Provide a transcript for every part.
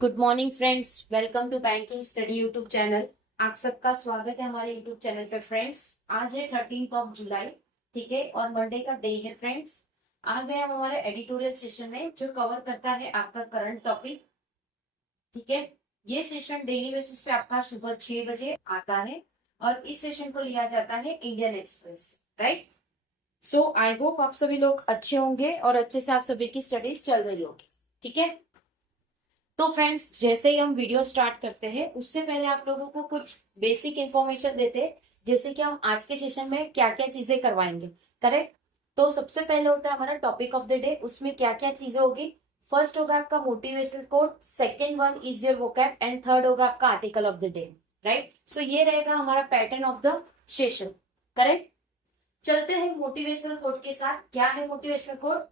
Good morning friends, welcome to banking study YouTube channel. आप सबका स्वागत है हमारे यूट्यूब चैनल पे फ्रेंड्स। आज है 13 जुलाई, ठीक है, और मंडे का डे है फ्रेंड्स। आ गए हम हमारे एडिटोरियल सेशन में जो कवर करता है आपका करंट टॉपिक, ठीक है। ये सेशन डेली बेसिस पे आपका सुबह 6 बजे आता है और इस सेशन को लिया जाता है Indian express, right. So I hope आप सभी लोग अच्छे होंगे और अच्छे से आप सभी की स्टडीज चल रही होगी, ठीक है। तो फ्रेंड्स, जैसे ही हम वीडियो स्टार्ट करते हैं उससे पहले आप लोगों को कुछ बेसिक इंफॉर्मेशन देते हैं, जैसे कि हम आज के सेशन में क्या क्या चीजें करवाएंगे, करेक्ट। तो सबसे पहले होता है हमारा टॉपिक ऑफ द डे, उसमें क्या क्या चीजें होगी। फर्स्ट होगा आपका motivational quote, second one is your vocab and third होगा आपका article of the day, right. So ये रहेगा हमारा pattern of the session, correct. चलते हैं मोटिवेशनल कोट के साथ। क्या है मोटिवेशनल कोट?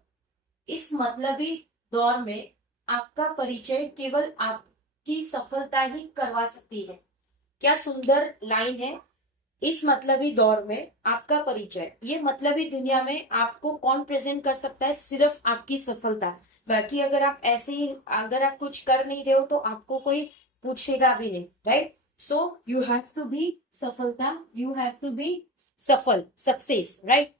इस मतलबी दौर में आपका परिचय केवल आपकी सफलता ही करवा सकती है। क्या सुंदर लाइन है। इस मतलबी दौर में आपका परिचय, ये मतलबी दुनिया में आपको कौन प्रेजेंट कर सकता है? सिर्फ आपकी सफलता। बाकी अगर आप ऐसे ही, अगर आप कुछ कर नहीं रहे हो तो आपको कोई पूछेगा भी नहीं, right. So you have to be सफलता, यू हैव टू बी सफल, सक्सेस, राइट।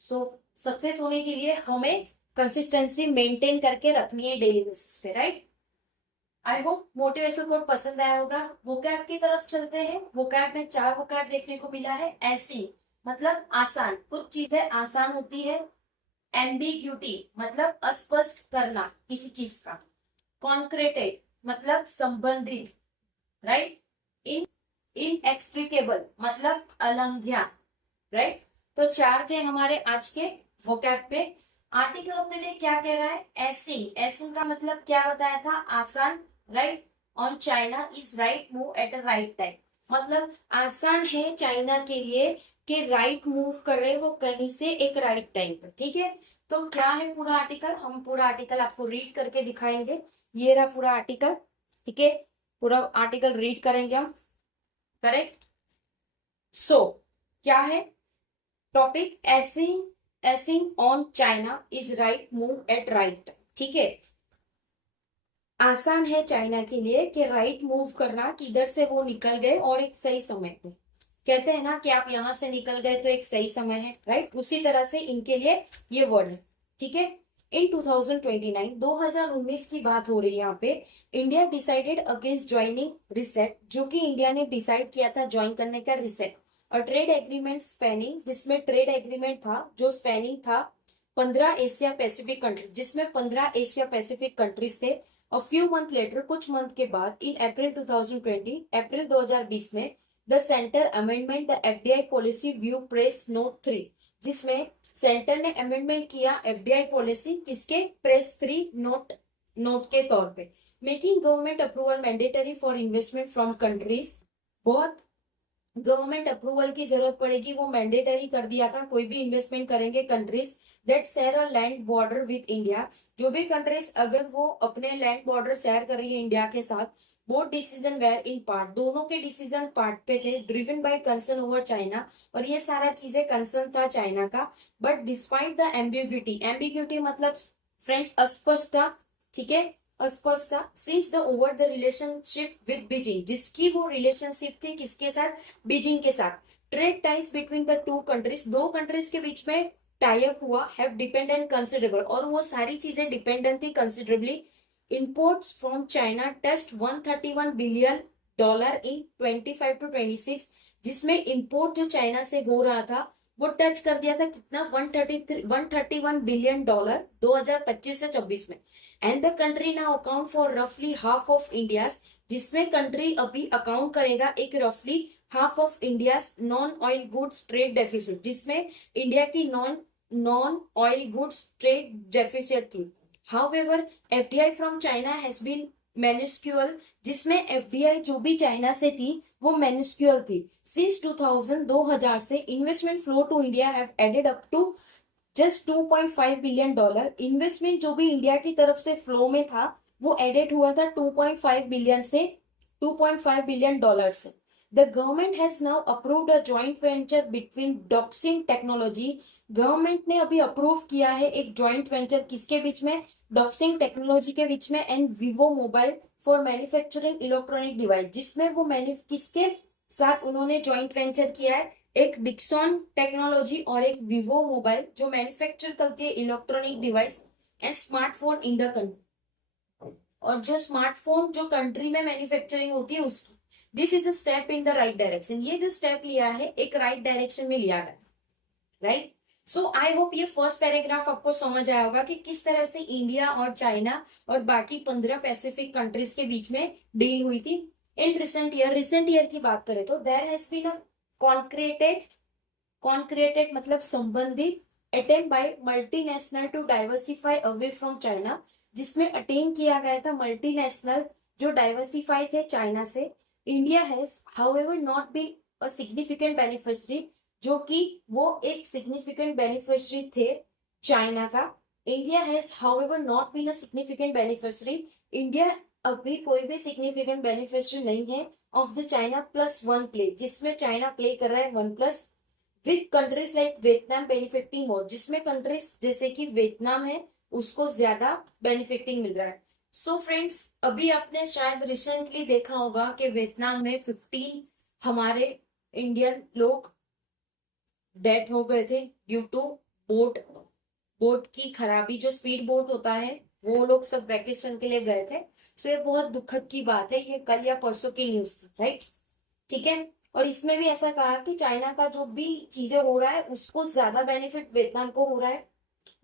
सो सक्सेस होने के लिए हमें कंसिस्टेंसी मेंटेन करके रखनी है डेली बेसिस पे, right. I hope motivational quote पसंद आया होगा। वोकैब की तरफ चलते हैं। वोकैब में 4 वोकैब देखने को मिला है। ऐसी मतलब आसान, कुछ चीजें आसान होती है। एम्बिग्यूटी मतलब अस्पष्ट करना किसी चीज का। कॉन्क्रेटेड मतलब संबंधित, राइट। इन इनएक्सट्रिकेबल मतलब अलंघ्या, राइट। तो 4 थे हमारे आज के वोकैब पे। आर्टिकल ऑफ द डे क्या कह रहा है? एसिंग। एसिंग का मतलब क्या बताया था? आसान, right. On China is right move at a right time, मतलब आसान है चाइना के लिए कि राइट मूव कर रहे वो कहीं से एक राइट टाइम पर, ठीक है। तो क्या है पूरा आर्टिकल? हम पूरा आर्टिकल आपको रीड करके दिखाएंगे। ये रहा पूरा आर्टिकल, ठीक है। पूरा आर्टिकल रीड करेंगे हम, करेक्ट। सो क्या है topic? Easing, easing on China is right move at right, ठीक है। आसान है चाइना के लिए कि राइट मूव करना, किधर से वो निकल गए और एक सही समय पे। कहते हैं ना कि आप यहां से निकल गए तो एक सही समय है, राइट। उसी तरह से इनके लिए ये वर्ड है, ठीक है। इन 2029, 2019 की बात हो रही है यहाँ पे। India decided against joining reset, जो कि इंडिया ने डिसाइड किया था ज्वाइन करने का रिसेट और ट्रेड एग्रीमेंट स्पेनिंग, जिसमें ट्रेड एग्रीमेंट था जो स्पेनिंग था 15 एशिया पैसिफिक कंट्री, जिसमें 15 एशिया पैसिफिक कंट्रीज थे। A few month later, कुछ मंथ के बाद, इन अप्रैल 2020, अप्रैल 2020 में the centre amendment the FDI policy view press note 3, जिसमें सेंटर ने अमेंडमेंट किया एफडीआई पॉलिसी किसके? प्रेस 3 नोट, नोट के तौर पे। Making government approval mandatory for investment from countries. बहुत गवर्नमेंट अप्रूवल की जरूरत पड़ेगी, वो मैंडेटरी कर दिया था। कोई भी इन्वेस्टमेंट करेंगे countries that share a land border with India, जो भी कंट्रीज अगर वो अपने लैंड बॉर्डर शेयर कर रही है इंडिया के साथ, both decision were in part, दोनों के डिसीजन पार्ट पे थे, driven by concern over China, और ये सारा चीजें कंसर्न था चाइना का। But despite the ambiguity, ambiguity मतलब फ्रेंड्स अस्पष्टता, ठीक है, अस्पष्टता। Since the over the relationship with Beijing, जिसकी वो रिलेशनशिप थी किसके साथ? बीजिंग के साथ। Trade ties between the two countries, दो कंट्रीज के बीच में टाई अप हुआ, हैव डिपेंडेंट कंसिडरेबल, और वो सारी चीजें डिपेंडेंट थी considerably. Imports from China test 131 billion dollar in 25 to 26, जिसमें इंपोर्ट जो चाइना से हो रहा था वो टच कर दिया था कितना? 131 बिलियन डॉलर 2025 से 24 में। And the country now account for रफली हाफ ऑफ इंडिया, जिसमें कंट्री अभी अकाउंट करेगा एक रफली half of India non oil goods trade deficit, जिसमें इंडिया की non non oil goods trade deficit थी। However FDI from China has been minuscule, जिसमें एफडीआई जो भी चाइना से थी वो मैन्यूस्क्यूअल थी। सिंस 2000 से investment flow to India have added up to just 2.5 billion dollar. Investment जो भी इंडिया की तरफ से फ्लो में था वो एडेड हुआ था 2.5 बिलियन से, 2.5 बिलियन डॉलर से। The government has now approved a joint venture between Dixon technology. Government ने अभी अप्रूव किया है एक जॉइंट वेंचर किसके बीच में, डॉक्सिंग टेक्नोलॉजी के बीच में and Vivo mobile for manufacturing electronic device, जिसमें वो किसके साथ उन्होंने जॉइंट वेंचर किया है, एक डिक्सॉन टेक्नोलॉजी और एक विवो मोबाइल जो मैन्युफैक्चर करती है electronic device and smartphone in the country, और जो स्मार्टफोन जो कंट्री में मैन्युफैक्चरिंग होती है उसकी। This is a step in the right direction. ये जो स्टेप लिया है एक राइट डायरेक्शन में लिया है, राइट। सो आई होप ये फर्स्ट पैराग्राफ आपको समझ आया होगा कि किस तरह से इंडिया और चाइना और बाकी 15 पैसिफिक कंट्रीज के बीच में डील हुई थी इन रिसेंट ईयर की बात करें तो there has been a concreted मतलब संबंधित attempt by multinational to diversify away from China, जिसमें अटेन किया गया था मल्टीनेशनल जो डाइवर्सिफाई थे चाइना से। India has however not been a significant beneficiary, जो कि वो एक सिग्निफिकेंट बेनिफिशियरी थे चाइना का। India has however not been a significant beneficiary, India अभी कोई भी सिग्निफिकेंट बेनिफिशियरी नहीं है of the China plus one play, जिसमें चाइना प्ले कर रहा है one plus with countries like Vietnam benefiting more, जिसमें कंट्रीज जैसे कि वियतनाम है उसको ज्यादा बेनिफिटिंग मिल रहा है। सो फ्रेंड्स, अभी आपने शायद रिसेंटली देखा होगा कि वियतनाम में 15 हमारे इंडियन लोग डेथ हो गए थे ड्यू टू बोट की खराबी। जो स्पीड बोट होता है वो लोग सब वैकेशन के लिए गए थे। सो ये बहुत दुखद की बात है, ये कल या परसों की न्यूज थी, राइट। ठीक है, और इसमें भी ऐसा कहा कि चाइना का जो भी चीजें हो रहा है उसको ज्यादा बेनिफिट वियतनाम को हो रहा है।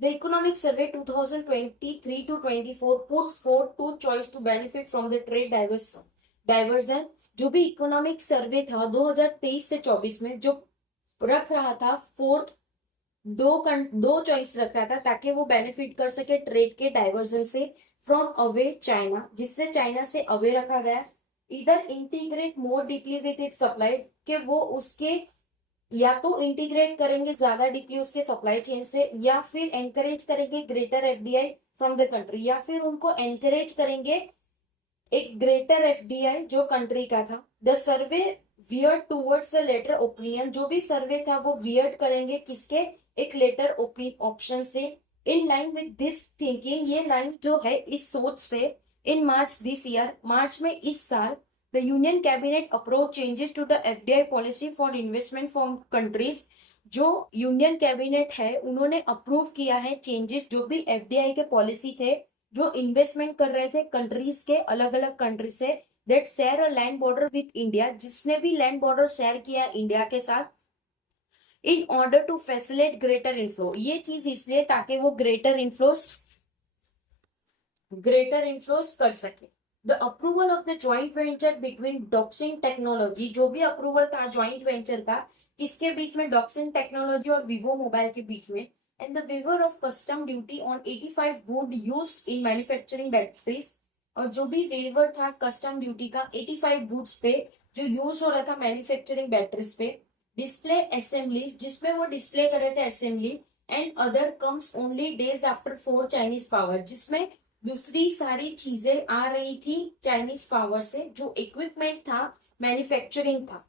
The economic survey 2023 to 24 put forth two choice to benefit from the trade diversion. जो भी इकोनॉमिक सर्वे था 2023 से 24 में जो रख रहा था फोर्थ दो चॉइस रख रहा था ताकि वो बेनिफिट कर सके ट्रेड के डाइवर्जन से फ्रॉम अवे चाइना, जिससे चाइना से अवे रखा गया। इधर integrate more deeply with it supply, कि वो उसके या तो इंटीग्रेट करेंगे ज्यादा डीपली उसके सप्लाई चेन से, या फिर एनकरेज करेंगे greater FDI from the country, या फिर उनको एनकरेज करेंगे एक ग्रेटर एफडीआई जो कंट्री का था। The survey weird towards the latter opinion, जो भी सर्वे था वो वियर्ड करेंगे किसके, एक लेटर ऑप्शन से। In line with this thinking, ये लाइन जो है इस सोच से, इन मार्च दिस ईयर, मार्च में इस साल, the union cabinet approve changes to the FDI policy for investment from countries. जो यूनियन कैबिनेट है उन्होंने अप्रूव किया है चेंजेस जो भी एफडीआई के पॉलिसी थे जो इन्वेस्टमेंट कर रहे थे कंट्रीज के अलग अलग कंट्री से, that share a land border with India, जिसने भी लैंड बॉर्डर शेयर किया इंडिया के साथ, in order to facilitate greater inflow. ये चीज इसलिए ताकि वो ग्रेटर इन्फ्लोस कर सके। The approval of the joint venture between Dixon technology, जो भी अप्रूवल था ज्वाइंट वेंचर का किसके बीच में, डॉक्सिंग टेक्नोलॉजी और विवो मोबाइल के बीच में, and the waiver of custom duty on 85 good used in manufacturing batteries, और जो भी वेवर था कस्टम ड्यूटी का 85 गुड्स पे जो यूज हो रहा था मैन्युफैक्चरिंग बैटरीज पे। डिस्प्ले असेंबलीज, जिसमें वो डिस्प्ले कर रहे थे assembly, and other comes only days after 4 Chinese power, जिसमें दूसरी सारी चीजें आ रही थी चाइनीज पावर से, जो इक्विपमेंट था मैन्युफैक्चरिंग था।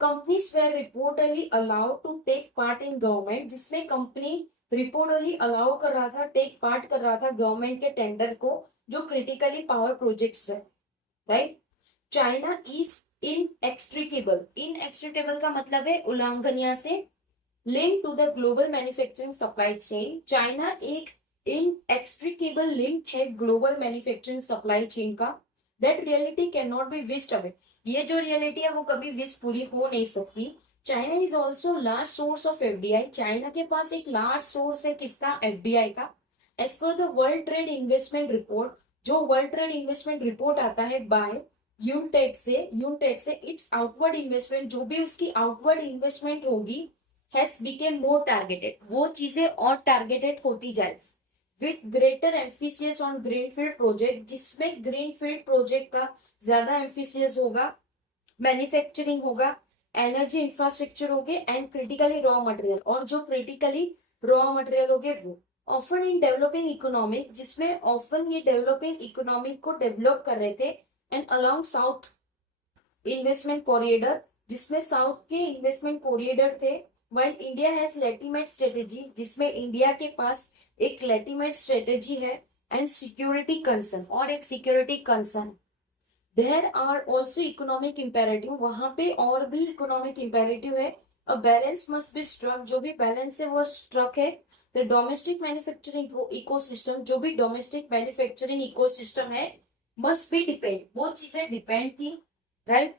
Companies were reportedly allowed to take part in government, जिसमें कंपनी रिपोर्टली अलाउ कर रहा था, टेक पार्ट कर रहा था गवर्नमेंट के टेंडर को जो क्रिटिकली पावर प्रोजेक्ट्स है, राइट। चाइना इज इनएक्सट्रिकेबल का मतलब है उल्लंघनीय से, link to the global manufacturing supply chain. China एक इनएक्सट्रिकेबल लिंक है ग्लोबल मैन्युफैक्चरिंग सप्लाई चेन का, that reality can not be wished away. ये जो रियलिटी है वो कभी विश पूरी हो नहीं सकती। China is also large source of FDI, China के पास एक लार्ज सोर्स है किसका, एफडीआई का। As per the world trade investment report, जो वर्ल्ड ट्रेड इन्वेस्टमेंट रिपोर्ट आता है बाय यूनटेड से इट्स आउटवर्ड इन्वेस्टमेंट, जो भी उसकी आउटवर्ड इन्वेस्टमेंट होगी हैज बिकेम मोर टारगेटेड, वो चीजें और टारगेटेड होती जाए with greater emphasis on greenfield project, जिसमें ग्रीनफील्ड प्रोजेक्ट का ज्यादा एम्फिसियस होगा, मैन्युफैक्चरिंग होगा, एनर्जी इंफ्रास्ट्रक्चर होगे, एंड क्रिटिकली रॉ मटेरियल, और जो क्रिटिकली रॉ मटेरियल होगे वो। ऑफन इन डेवलपिंग इकोनॉमिक, जिसमें ऑफन ये डेवलपिंग इकोनॉमिक को डेवलप कर रहे थे, and along south investment corridor जिसमें साउथ के इन्वेस्टमेंट कॉरिडोर थे, while India has legitimate strategy, जिसमें इंडिया के पास एक लेटीमेट स्ट्रेटेजी है, एंड सिक्योरिटी कंसर्न, और एक security concern. There are also economic imperative, वहां पे और भी इकोनॉमिक इम्पेरेटिव है। A balance must be struck, जो भी बैलेंस है वो स्ट्रक है। द डोमेस्टिक मैन्युफैक्चरिंग इकोसिस्टम, जो भी डोमेस्टिक मैन्युफैक्चरिंग इकोसिस्टम है, मस्ट बी डिपेंड, वो चीजें डिपेंड थी, right.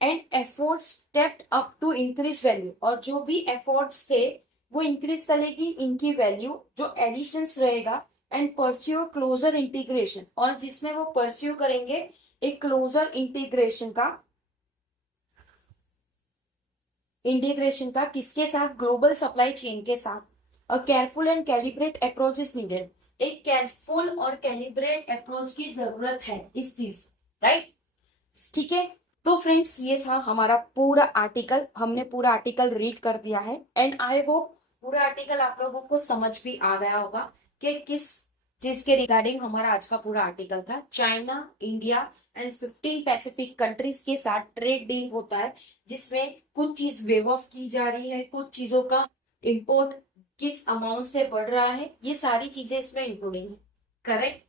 And efforts stepped up to increase value, और जो भी एफर्ट्स थे वो इंक्रीज करेगी इनकी वैल्यू, जो एडिशंस रहेगा। एंड परस्यू क्लोजर इंटीग्रेशन, और जिसमें वो परस्यू करेंगे एक क्लोजर इंटीग्रेशन का किसके साथ, ग्लोबल सप्लाई चेन के साथ। अ careful and calibrate approach is needed, एक केयरफुल और कैलिब्रेट अप्रोच की जरूरत है इस चीज, राइट। ठीक है, तो फ्रेंड्स ये था हमारा पूरा आर्टिकल, हमने पूरा आर्टिकल रीड कर दिया है, एंड आई होप पूरा आर्टिकल आप लोगों को समझ भी आ गया होगा कि किस चीज के रिगार्डिंग हमारा आज का पूरा आर्टिकल था। China, India and 15 Pacific countries के साथ ट्रेड डील होता है, जिसमें कुछ चीज वेव ऑफ की जा रही है, कुछ चीजों का इंपोर्ट किस अमाउंट से बढ़ रहा है, ये सारी चीजें इसमें इंक्लूडिंग है, करेक्ट।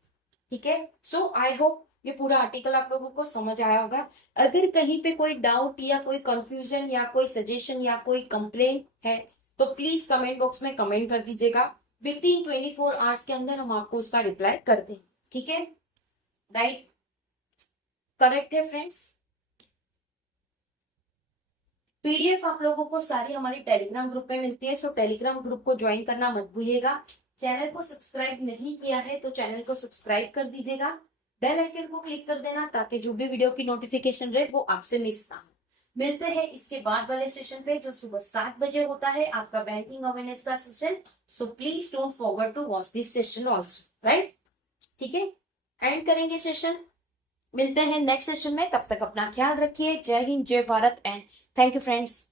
ठीक है, सो आई होप ये पूरा आर्टिकल आप लोगों को समझ आया होगा। अगर कहीं पे कोई डाउट या कोई कंफ्यूजन या कोई सजेशन या कोई कंप्लेन है तो प्लीज कमेंट बॉक्स में कमेंट कर दीजिएगा। विद इन 24 आवर्स के अंदर हम आपको उसका रिप्लाई कर दें, ठीक है, राइट, करेक्ट है फ्रेंड्स। पीडीएफ आप लोगों को सारी हमारी टेलीग्राम ग्रुप में मिलती है, सो टेलीग्राम ग्रुप को ज्वाइन करना मत भूलिएगा। चैनल को सब्सक्राइब नहीं किया है तो चैनल को सब्सक्राइब कर दीजिएगा, बेल आइकन को क्लिक कर देना ताकि जो भी वीडियो की नोटिफिकेशन रहे वो आपसे मिस ना हो। मिलते हैं इसके बाद वाले सेशन पे जो सुबह 7 बजे होता है, आपका बैंकिंग अवेयरनेस का session. So please don't forget to watch this session also, right. ठीक है, एंड करेंगे सेशन, मिलते हैं नेक्स्ट सेशन में, तब तक अपना ख्याल रखिए। जय हिंद, जय Bharat, and thank you friends.